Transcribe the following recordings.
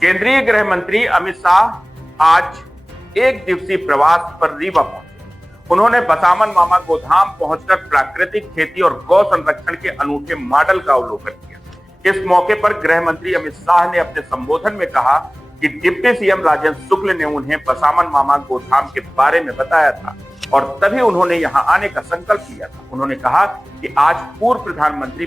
केंद्रीय गृह मंत्री अमित शाह आज एक दिवसीय प्रवास पर रीवा पहुंचे। उन्होंने बसामन मामा गोधाम पहुंचकर प्राकृतिक खेती और गौ संरक्षण के अनूठे मॉडल का अवलोकन किया। इस मौके पर गृह मंत्री अमित शाह ने अपने संबोधन में कहा कि डिप्टी सीएम राजेंद्र शुक्ल ने उन्हें बसामन मामा गोधाम के बारे में बताया था और तभी उन्होंने यहां आने का संकल्प लिया था। उन्होंने कहा कि आज पूर्व प्रधानमंत्री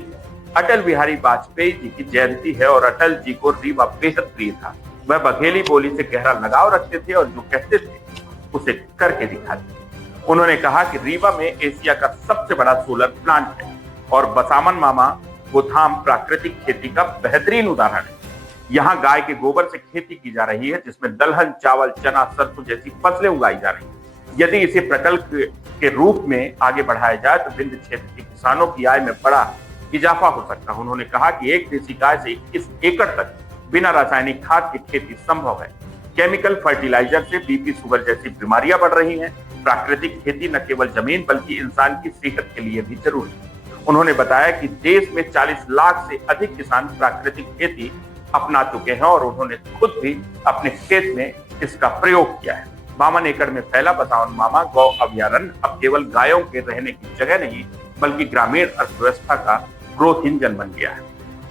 अटल बिहारी वाजपेयी जी की जयंती है और अटल जी को रीवा बेहद प्रिय था। वह बघेली बोली से गहरा लगाव रखते थे और जो कहते थे उसे करके दिखाते। उन्होंने कहा कि रीवा में एशिया का सबसे बड़ा सोलर प्लांट है और बसामन मामा गोधाम प्राकृतिक खेती का बेहतरीन उदाहरण है। यहाँ गाय के गोबर से खेती की जा रही है, जिसमें दलहन, चावल, चना, सरसों जैसी फसलें उगाई जा रही है। यदि इसे प्रकल्प के रूप में आगे बढ़ाया जाए तो विंध्य क्षेत्र के किसानों की आय में बड़ा इजाफा हो सकता है। उन्होंने कहा कि एक देसी गाय से 21 एकड़ तक बिना रासायनिक खाद की खेती संभव है। केमिकल फर्टिलाइजर से बीपी, शुगर जैसी बीमारियां बढ़ रही हैं। प्राकृतिक खेती न केवल जमीन बल्कि इंसान की सेहत के लिए भी जरूरी है। उन्होंने बताया कि देश में 40 लाख से अधिक किसान प्राकृतिक खेती अपना चुके हैं और उन्होंने खुद भी अपने खेत में इसका प्रयोग किया है। 52 एकड़ में फैला बसामन मामा गौ अभयारण्य अब केवल गायों के रहने की जगह नहीं बल्कि ग्रामीण अर्थव्यवस्था का ग्रोथ इंजन बन गया है।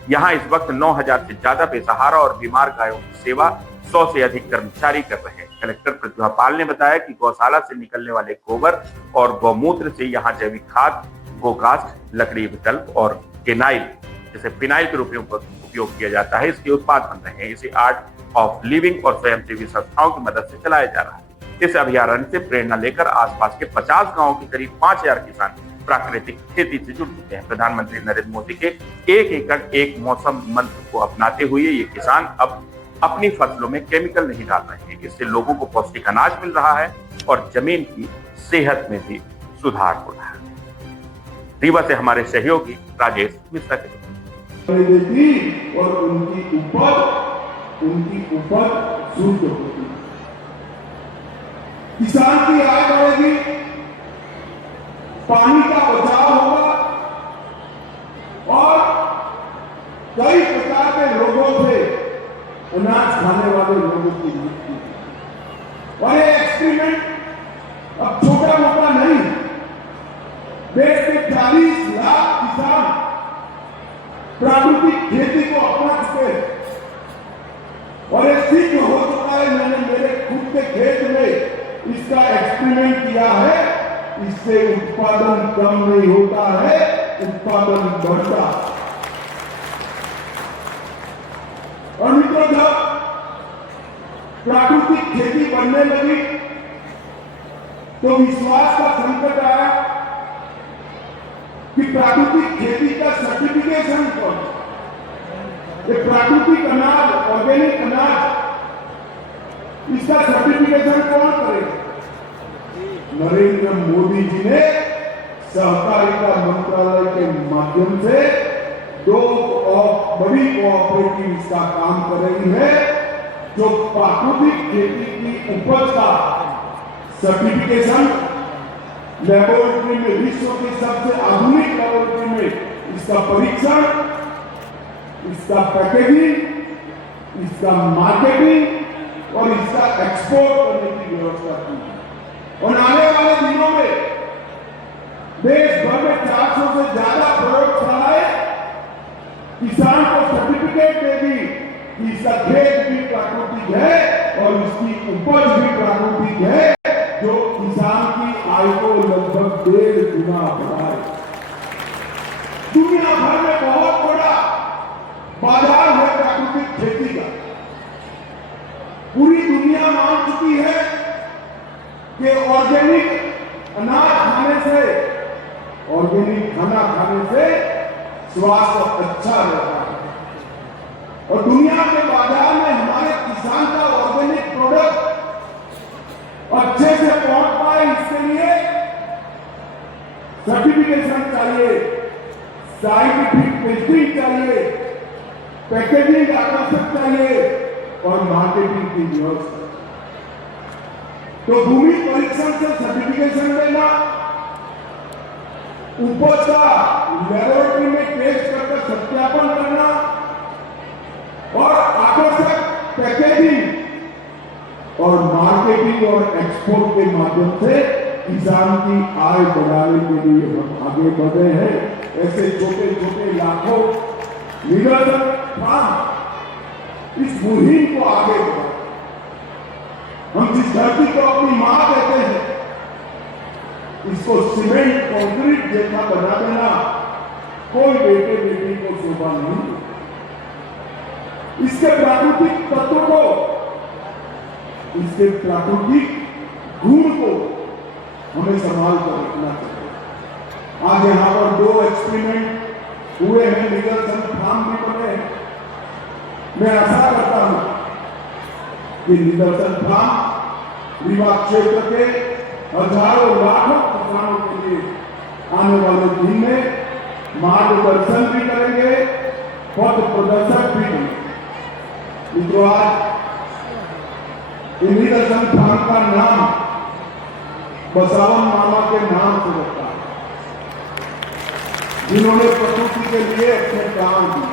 यहाँ इस वक्त 9000 से ज्यादा बेसहारा और बीमार गायों की सेवा 100 से अधिक कर्मचारी कर रहे हैं। कलेक्टर प्रतिभा पाल ने बताया कि गौशाला से निकलने वाले गोबर और गौमूत्र से यहाँ जैविक खाद, गोकास्ट, लकड़ी विकल्प और केनाइल जैसे फिनाइल के रूप में उपयोग किया जाता है। इसके उत्पाद बन रहे हैं। इसे आर्ट ऑफ लिविंग और स्वयंसेवी संस्थाओं की मदद से चलाया जा रहा है। इस अभयारण्य से प्रेरणा लेकर आसपास के 50 गांवों के करीब 5000 किसान प्राकृतिक खेती से जुड़ चुके हैं। प्रधानमंत्री नरेंद्र मोदी के एक एकड़ एक मौसम मंत्र को अपनाते हुए ये किसान अब अपनी फसलों में केमिकल नहीं डाल रहे हैं। इससे लोगों को पौष्टिक अनाज मिल रहा है और जमीन की सेहत में भी सुधार हो रहा है। रीवा से हमारे सहयोगी राजेश मिश्रा के और उनकी उपज शुद्ध होती, किसान की आय बढ़ेगी, पानी का बचाव होगा और कई प्रकार के रोगों से अनाज खाने वाले लोगों की मृत्यु। और ये एक्सपेरिमेंट अब छोटा मोटा नहीं, देश के 40 लाख किसान प्राकृतिक खेती को अपना चुके हैं और ये सिद्ध हो चुका है। मैंने मेरे खुद के खेत में इसका एक्सपेरिमेंट किया है। इससे उत्पादन कम नहीं होता है, उत्पादन बढ़ता है। और मित्रों, जब प्राकृतिक खेती बढ़ने लगी तो विश्वास का संकट आया कि प्राकृतिक खेती का सर्टिफिकेशन कौन, ये प्राकृतिक अनाज, ऑर्गेनिक अनाज, इसका सर्टिफिकेशन कौन करेगा? नरेंद्र मोदी जी ने सहकारिता मंत्रालय के माध्यम से 2 बड़ी कोऑपरेटिव इसका काम कर रही है, जो प्राकृतिक खेती की उपज का सर्टिफिकेशन लेबोरेटरी में, विश्व की सबसे आधुनिक लेबोरेटरी में इसका परीक्षण, इसका पैकेजिंग, इसका मार्केटिंग और इसका एक्सपोर्ट करने की व्यवस्था की। और आने वाले दिनों में देश भर में 400 से ज्यादा प्रयोगशालाएं किसान को सर्टिफिकेट देगी कि इसका खेत भी प्राकृतिक है और इसकी उपज भी प्राकृतिक है, जो किसान की आय को लगभग 1.5 गुना बढ़ाए। दुनिया भर में बहुत बड़ा बाजार है प्राकृतिक खेती का। पूरी दुनिया मान चुकी है कि ऑर्गेनिक अनाज खाने से, ऑर्गेनिक खाना खाने से स्वास्थ्य अच्छा रहता है। और दुनिया के बाजार में हमारे किसान का ऑर्गेनिक प्रोडक्ट अच्छे से पहुंच पाए, इसके लिए सर्टिफिकेशन चाहिए, साइंटिफिक टेस्टिंग चाहिए, पैकेजिंग आकर्षक चाहिए और मार्केटिंग की व्यवस्था। तो भूमि परीक्षण से सर्टिफिकेशन देना, उपज का लेबोरेटरी में टेस्ट करके सत्यापन करना और आकर्षक पैकेजिंग और मार्केटिंग और एक्सपोर्ट के माध्यम से किसान की आय बढ़ाने के लिए हम आगे बढ़े हैं। ऐसे छोटे छोटे लाखों निगरान फार्म इस मुहिम को आगे बढ़ा। हम जिस धरती को अपनी मां कहते हैं, इसको सीमेंट कंक्रीट जैसा बना देना कोई बेटे बेटी को शोभा नहीं। इसके प्राकृतिक तत्व को, इसके प्राकृतिक गुण को हमें संभाल कर रखना चाहिए। आज यहां पर 2 एक्सपेरिमेंट हुए हैं, निदर्शन फार्म भी बने हैं। मैं आशा करता हूं कि निदर्शन फार्म रीवा क्षेत्र के हजारों लाखों किसानों के लिए आने वाले दिन में मार्गदर्शन भी करेंगे, पथ प्रदर्शक भी करेंगे। मित्रों, आज निदर्शन फार्म का नाम बसावन मामा के नाम से रखा है, जिन्होंने प्रकृति के लिए अपने प्राण दिए,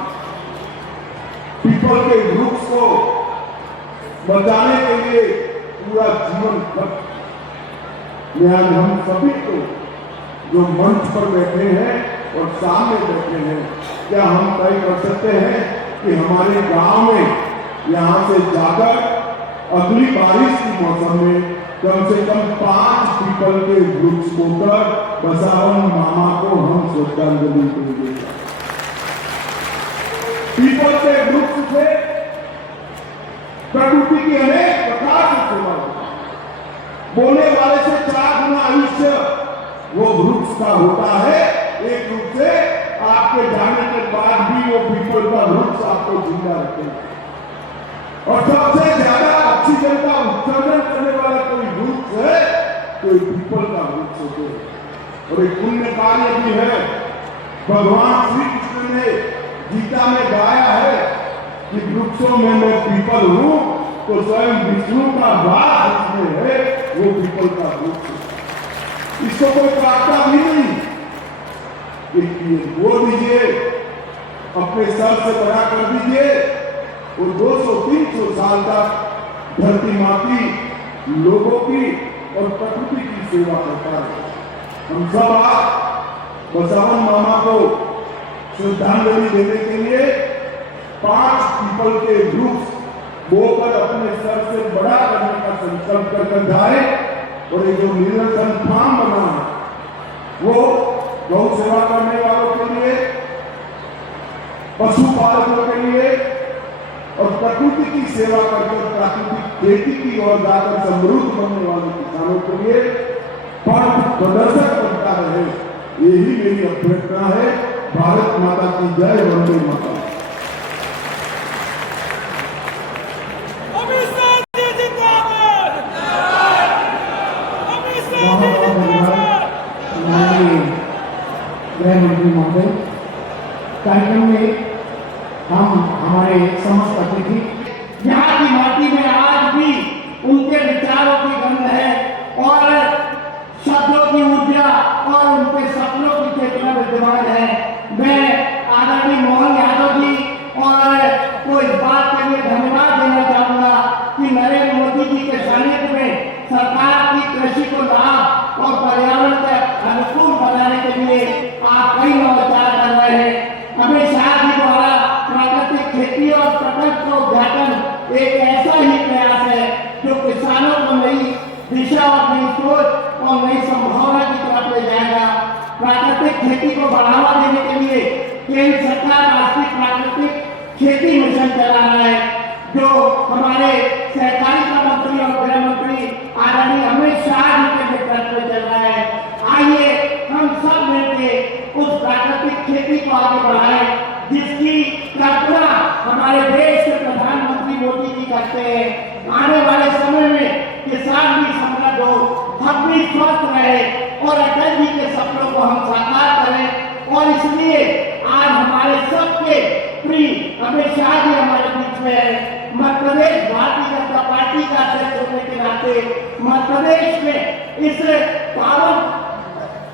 पीपल के वृक्ष को बचाने के लिए पूरा जीवन खर्च। मैं आज हम सभी को जो मंच पर बैठे हैं और सामने बैठे हैं, क्या हम तय कर सकते हैं कि हमारे गांव में यहां से जाकर अगली बारिश की मौसम में कम से कम 5 पीपल के वृक्ष बोकर बसावन मामा को हम श्रद्धांजलि देंगे। पीपल के वृक्ष से प्रकृति की अनेक प्रकार की सेवा होती है। बोले वाले से 4 गुना आयुष्य वो वृक्ष का होता है। एक रूप से आपके जाने के बाद भी वो पीपल का वृक्ष आपको जिंदा रखेगा। और सबसे ज्यादा ऑक्सीजन का उत्सर्जन करने वाला कोई वृक्ष है, कोई पीपल का वृक्ष होते हैं। और एक पुण्य कार्य भी है। भगवान श्री कृष्ण ने गीता में गाया है कि वृक्षों में मैं पीपल हूं, तो स्वयं विष्णु का वास जिसमें है वो पीपल का वृक्ष है। इसको कोई प्राप्ता भी नहीं। इसलिए वो दीजिए, अपने सर से बड़ा कर दीजिए और 200-300 साल तक धरती माती लोगों की और प्रकृति की सेवा करता है। हम सब आज बसावन मामा को श्रद्धांजलि देने के लिए 5 पीपल के वृक्ष बोकर अपने सर से बड़ा करने का संकल्प कर जाए। और ये जो निदर्शन फार्म बना है वो गौ सेवा करने वालों के लिए, पशुपालकों के लिए और प्रकृति की सेवा करके प्राकृतिक खेती की ओर जाकर समृद्ध बनने वाले किसानों के लिए पथ प्रदर्शक बनता रहे, यही मेरी अभ्यर्थना है। भारत माता की जय, वंदे मातरम। गृह मंत्री महोदय, कार्यक्रम में हम हमारे समस्त अतिथि, यहाँ की माटी में आज भी उनके विचारों की गंध है और शब्दों की ऊर्जा और उनके सपनों की चेतना विद्यमान है। मैं आदरणीय मोहन यादव जी और को इस बात के लिए धन्यवाद देना चाहूंगा कि नरेंद्र मोदी जी के सानिध्य में सरकार की कृषि को लाभ और पर्यावरण के अनुकूल बनाने के लिए आप कई नवाचार कर रहे हैं। अमित शाह जी द्वारा प्राकृतिक खेती और प्रकृति का उद्घाटन एक ऐसा ही प्रयास है जो किसानों को नई दिशा और नई सोच और नई संभावना की तरफ ले जाएगा। प्राकृतिक खेती को बढ़ावा देने के लिए केंद्र सरकार राष्ट्रीय प्राकृतिक खेती मिशन चला रहा है, जो हमारे सहकारिता मंत्री और गृह मंत्री आदरणीय अमित शाह जी के नेतृत्व में चल रहा है। आइए हम सब मिलकर उस प्राकृतिक खेती को आगे बढ़ाएं जिसकी कल्पना हमारे देश के प्रधानमंत्री मोदी जी करते हैं। आने वाले समय में किसान भी समृद्ध हो, हम भी स्वस्थ रहे और अटल जी के सपनों को हम साकार करें। और इसलिए आज हमारे सबके प्रिय अमित शाह जी हमारे बीच में है। मध्य प्रदेश भारतीय जनता पार्टी का अध्यक्ष होने के नाते मध्य प्रदेश में इस पावन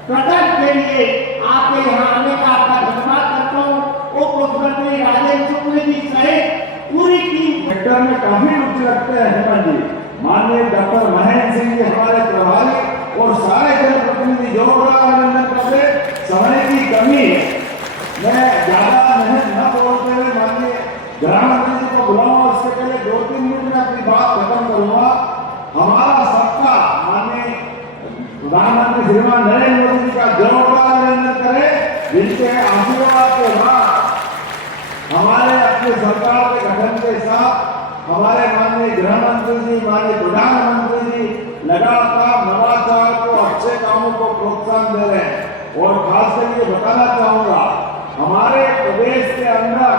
प्रकल्प के लिए आपके यहाँ आने का आपका धन्यवाद करता हूँ। उप मुख्यमंत्री राजेंद्र शुक्ल जी सहित पूरी टीम सेक्टर में काफी रुचि रखते हैं हेमंत जी। माननीय डॉक्टर महेंद्र सिंह जी हमारे प्रभारी और सारे जनप्रतिनिधि जो करते समय की कमी है। मैं ज्यादा मेहनत न बोलते हुए माननीय गृहमंत्री जी को बुलाऊंगा। उससे पहले 2-3 मिनट में अपनी बात खत्म करूंगा। हमारा सबका माननीय प्रधानमंत्री श्रीमान नरेंद्र मोदी जी का जोरदार अभिनंदन करें, जिनके आशीर्वाद के बाद हमारे अपनी सरकार के गठन के साथ हमारे माननीय गृह मंत्री जी, माननीय प्रधानमंत्री जी लगातार नवाचार को, अच्छे कामों को प्रोत्साहन दे रहे हैं। और खास करके बताना चाहूंगा, हमारे प्रदेश के अंदर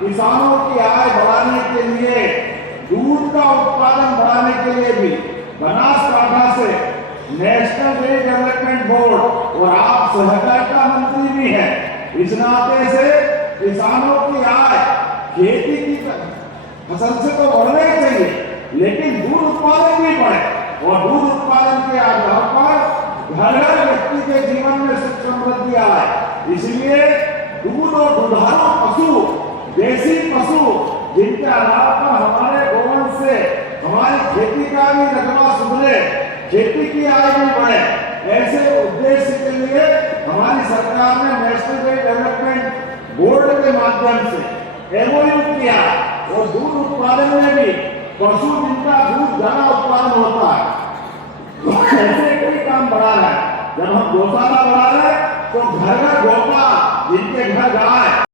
किसानों की आय बढ़ाने के लिए, दूध का उत्पादन बढ़ाने के लिए भी बनासकांठा से नेशनल डेयरी डेवलपमेंट बोर्ड, और आप सहकारिता मंत्री भी हैं, इस नाते से किसानों की आय खेती की फसल से तो बढ़ना ही चाहिए, लेकिन दूध उत्पादन भी बढ़े। और दूध उत्पादन के आधार पर हर व्यक्ति के जीवन में सुख समृद्धि आए। इसलिए दूध और दुधारू पशु, देसी पशु, जिनके आधार पर हमारे गोवंश से हमारी खेती का भी रकबा सुधरे, खेती की आय भी बढ़े, ऐसे उद्देश्य के लिए हमारी सरकार ने नेशनल डेयरी डेवलपमेंट बोर्ड के माध्यम से एमओयू किया। और दूध उत्पादन में भी पशु जिनका दूध ज्यादा उत्पादन होता है, ऐसे कोई काम बढ़ा रहा है। जब हम गौशाला बढ़ा रहे हैं तो घर घर गौपाल, जिनके घर गाय